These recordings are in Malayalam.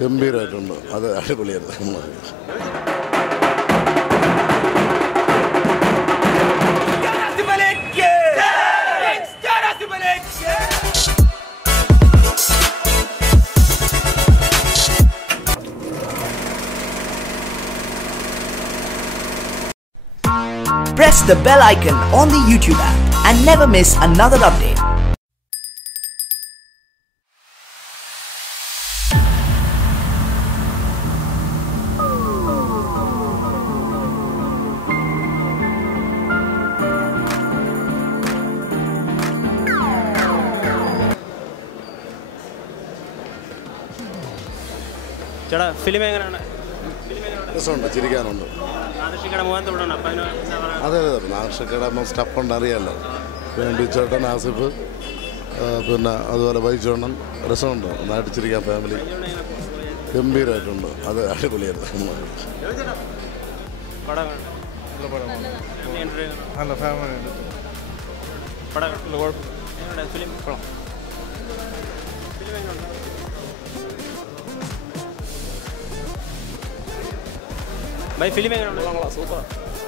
ഗംഭീരമായിട്ടുണ്ട് അത് അടിപൊളിയായിരുന്നു Press the bell icon on the YouTube app and never miss another update. ചേട്ടാ ഫിലിം എങ്ങനെയാണ്? ഫിലിം രസമുണ്ട് ചിരിക്കാനുണ്ട്. അതെ അതെ നാഷക്കട സ്റ്റഫുണ്ട് അറിയാമല്ലോ പിന്നെ ബിച്ചേട്ടൻ ആസിഫ് പിന്നെ അതുപോലെ ബൈച്ചോണ്ണൻ രസമുണ്ട്. നന്നായിട്ട് ചിരിക്കാൻ ഫാമിലി ഗംഭീരമായിട്ടുണ്ട് അത് അടിപൊളിയായിരുന്നു? നല്ല ഫാമിലി ബൈ ഫിലിം എങ്ങനെയുണ്ട്? സൂപ്പർ.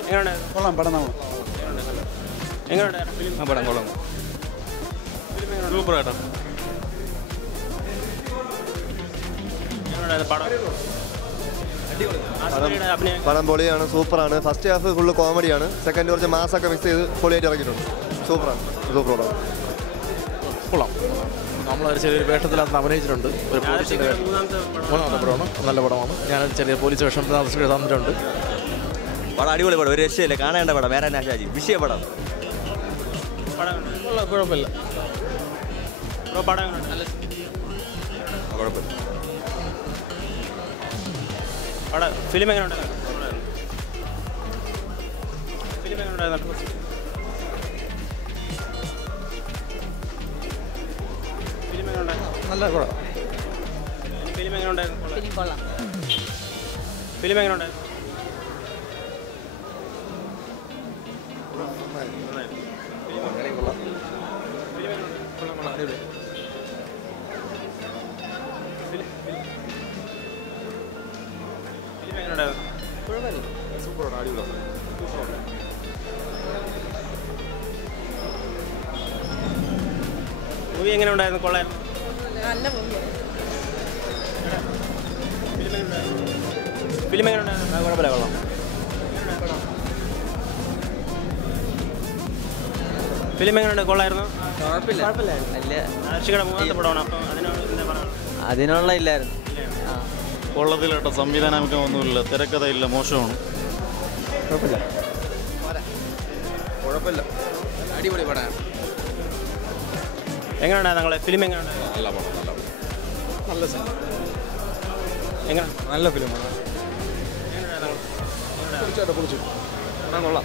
എങ്ങനെയുണ്ട്? കൊള്ളാം പടം എങ്ങനെയുണ്ട്? ഫിലിം? പടം കൊള്ളാം. സൂപ്പർ പടം? പൊളിയാണ് സൂപ്പറാണ്. ഫസ്റ്റ് ഹാഫ് ഫുള്ള് കോമഡിയാണ്. സെക്കൻഡ് കുറച്ച് മാസൊക്കെ മിക്സ് ചെയ്ത് പൊളിയായിട്ട് ഇറങ്ങിയിട്ടുണ്ട്. സൂപ്പറാണ്. സൂപ്പർ പടം. കൊള്ളാം. നമ്മളൊരു ചെറിയൊരു വേഷത്തിനകത്ത് അഭിനയിച്ചിട്ടുണ്ട്. ഒരു പോലീസിന്റെ മൂന്നാമത്തെ പടം മൂന്നാമത്തെ പടമാണ്. നല്ല പടമാണ്. ഞാനൊരു ചെറിയ പോലീസ് വേഷം തന്നിട്ടുണ്ട്. പടം അടിപൊളി പടം. ഒരു രക്ഷയില്ല. കാണേണ്ട പടം. വേറെ നാശാജി വിഷയ പടം? കുഴപ്പമില്ല. ബ്രോ എങ്ങനെ ഉണ്ടായിരുന്നു ഫിലിം എങ്ങനെ ഫിലിം നല്ല പടം ഫിലിം ഫിലിം എങ്ങനെയുണ്ടായിരുന്നു ഫിലിം എങ്ങനെയുണ്ടായിരുന്നു മൂവി എങ്ങനെ ഉണ്ടായിരുന്നു? കൊള്ളായിരുന്നു നല്ല ഫിലിം എങ്ങനെ ഫിലിം എങ്ങനെ ഉണ്ടായിരുന്നു കുഴപ്പമില്ല കൊള്ളാം. ഫിലിം എങ്ങനെയുണ്ട്? കൊള്ളായിരുന്നു? കുഴപ്പമില്ല. പടമാണ് അതിനുള്ള ഇല്ലായിരുന്നു. കൊള്ളത്തില്ല കേട്ടോ സംവിധാനമൊക്കെ ഒന്നുമില്ല. തിരക്കഥയില്ല. മോശമാണ്. കുഴപ്പമില്ല. അടിപൊളി പടം എങ്ങനെയുണ്ടായിരുന്നു നിങ്ങളെ ഫിലിം എങ്ങനെയാണ് നല്ല പടം നല്ല നല്ല എങ്ങനെ? നല്ല ഫിലിമാണ് പടം കൊള്ളാം.